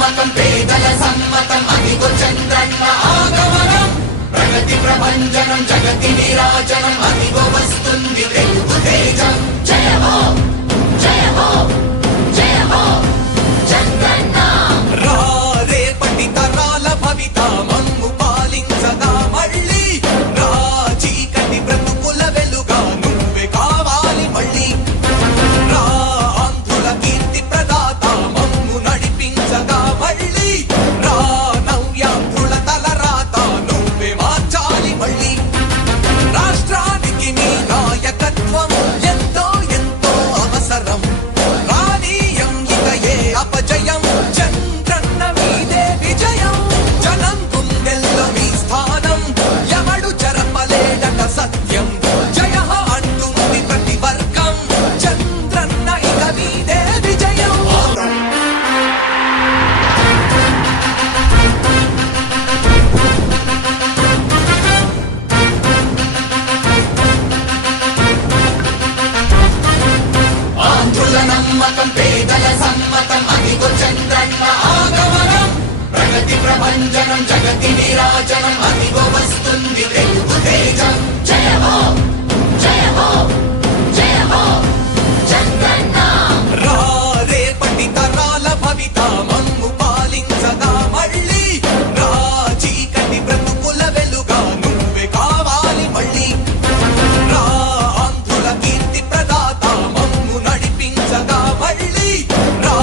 నమ్మకం పేదల సమ్మతం అదిగో చంద్రన్న ఆగమనం ప్రగతి ప్రభంజనం జగతి నీరాజనం అదిగో వస్తుంది తెలుగు తేజం జయ హో జయ హో జయ హో చంద్రన్న రా రేపటి తరాల భవిత మమ్ము పాలించదా మళ్ళీ రా చీకటి బ్రతుకుల వెలుగా నువ్వే కావాలి మళ్ళీ రా ఆంధ్రుల కీర్తి ప్రదాత మమ్ము నడిపించగా మళ్ళీ రా నవ్యాంధ్రుల తలరాత నువ్వే మార్చాలి మళ్ళీ రాష్ట్రానికి నీ నాయకత్వం ఎంతో ఎంతో అవసరం రానీయం ఇక ఏ అపజయం చంద్రన్న మీదే విజయం జనం గుండెల్లో మీ స్థానం ఎవడు చెరపలేడట సత్యం జయ అంటుంది ప్రతి వర్గం చంద్రన్న ఇక మీదే విజయం ఆంధ్రుల నమ్మకం పేదల సమ్మతం అదిగో చంద్రన్న ఆగమనం ప్రగతి ప్రభంజనం జగతి నీరాజనం అదిగో వస్తుంది తెలుగు తేజం జయ హో జయ హో జయ హో చంద్రన్న రా రేపటి తరాల భవిత మమ్ము పాలించదా మళ్ళీ రా చీకటి బ్రతుకుల వెలుగా నువ్వే కావాలి మళ్ళీ రా ఆంధ్రుల కీర్తి ప్రదాత మమ్ము నడిపించగా మళ్ళీ రా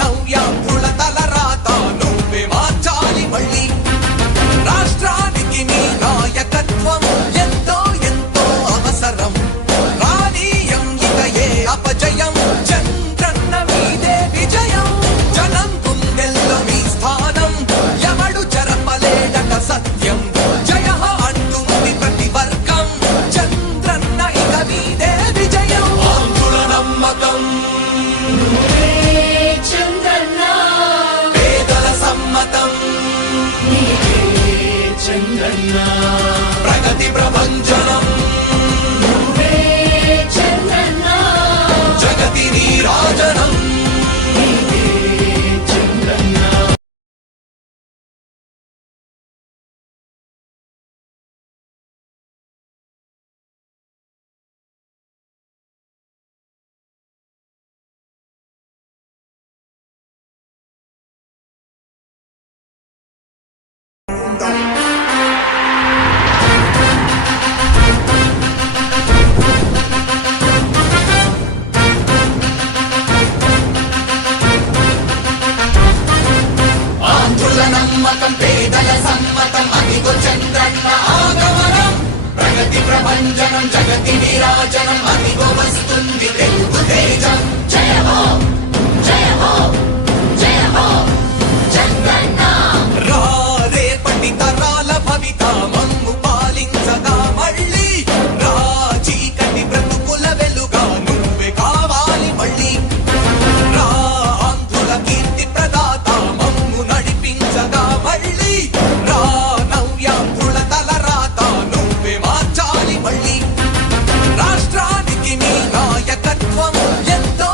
నవ్యాంధ్రుల తలరాత నువ్వే మార్చాలి మళ్ళీ రాష్ట్రానికి నీ నాయకత్వం ఎంతో ఎంతో అవసరం రానీయం ఇక ఏ అపజయం చంద్రన్న మీదే విజయం జనం గుండెల్లో మీ స్థానం ఎవడు చెరపలేడట సత్యం జయ అంటుంది ప్రతి వర్గం చంద్రన్న ఇక మీదే విజయం ఆంధ్రుల నమ్మకం చంద్రన్న పేదల సమ్మతం చంద్రన్న ప్రగతి ప్రభంజనం చంద్రన్న జగతి నీరాజనం చంద్రన్న ఆంధ్రుల నమ్మకం పేదల సమ్మతం అదిగో చంద్రన్న ఆగమనం ప్రగతి ప్రభంజనం జగతి నీరాజనం అదిగో వస్తుంది తెలుగు తేజం జయ హో జయ హో జయ హో చంద్రన్న రా రేపటి తరాల భవిత మమ్ము పాలించగా మళ్ళీ రా చీకటి బ్రతుకుల వెలుగా నువ్వే కావాలి మళ్ళీ రా ఆంధ్రుల కీర్తి ప్రదాత మమ్ము నడిపించగా మళ్ళీ రా నవ్యాంధ్రుల తలరాత నువ్వే మార్చాలి మళ్ళీ రాష్ట్రానికి నీ నాయకత్వం ఎంతో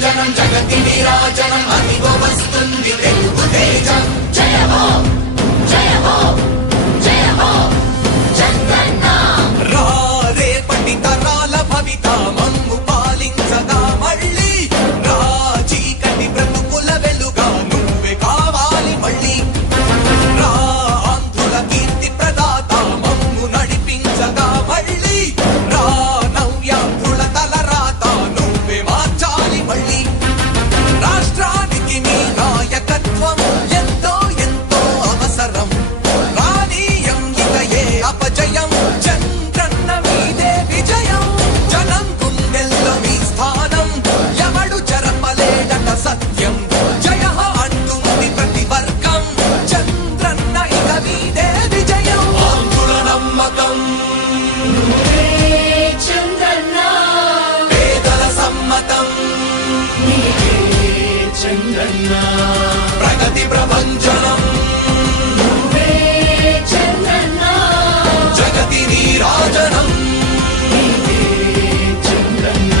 ప్రభంజనం జగతి నీరాజనం అదిగో వస్తుంది తెలుగు తేజం జయ హో జయ హో జయ హో చంద్రన్న రా రేపటి తరాల భవిత మమ్ము పాలించగా మళ్ళీ రా చీకటి బ్రతుకుల వెలుగా నువ్వే కావాలి మళ్ళీ రా ఆంధ్రుల కీర్తి ప్రదాత మమ్ము నడిపించగా మళ్ళీ రా నవ్యాంధ్రుల తలరాత నువ్వే మార్చాలి మళ్ళీ రాష్ట్రానికి నీ నాయకత్వం ఎంతో ఎంతో అవసరం రానీయం ఇక ఏ అపజయం చంద్రన్న మీదే విజయం జనం గుండెల్లో మీ స్థానం ఎవడు చెరపలేడట సత్యం జయ అంటుంది ప్రతి వర్గం చంద్రన్న ఇక మీదే విజయం ఆంధ్రుల నమ్మకం చంద్రన్న పేదల సమ్మతం నీకే చంద్రన్న ప్రగతి ప్రభంజనం నువ్వే చంద్రన్న జగతి నీరాజనం నీకే చంద్రన్న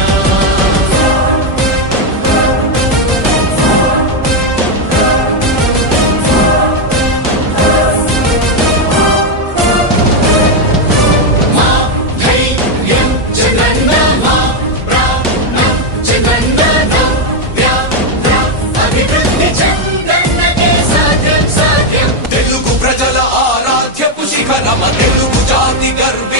మా ధైర్యం చంద్రన్న మా ప్రాణం చంద్రన్న నవ్య అభివృద్ధి చంద్రన్నకే సాధ్యం సాధ్యం తెలుగు ప్రజల ఆరాధ్యపు శిఖరమ తెలుగు జాతి గర్వి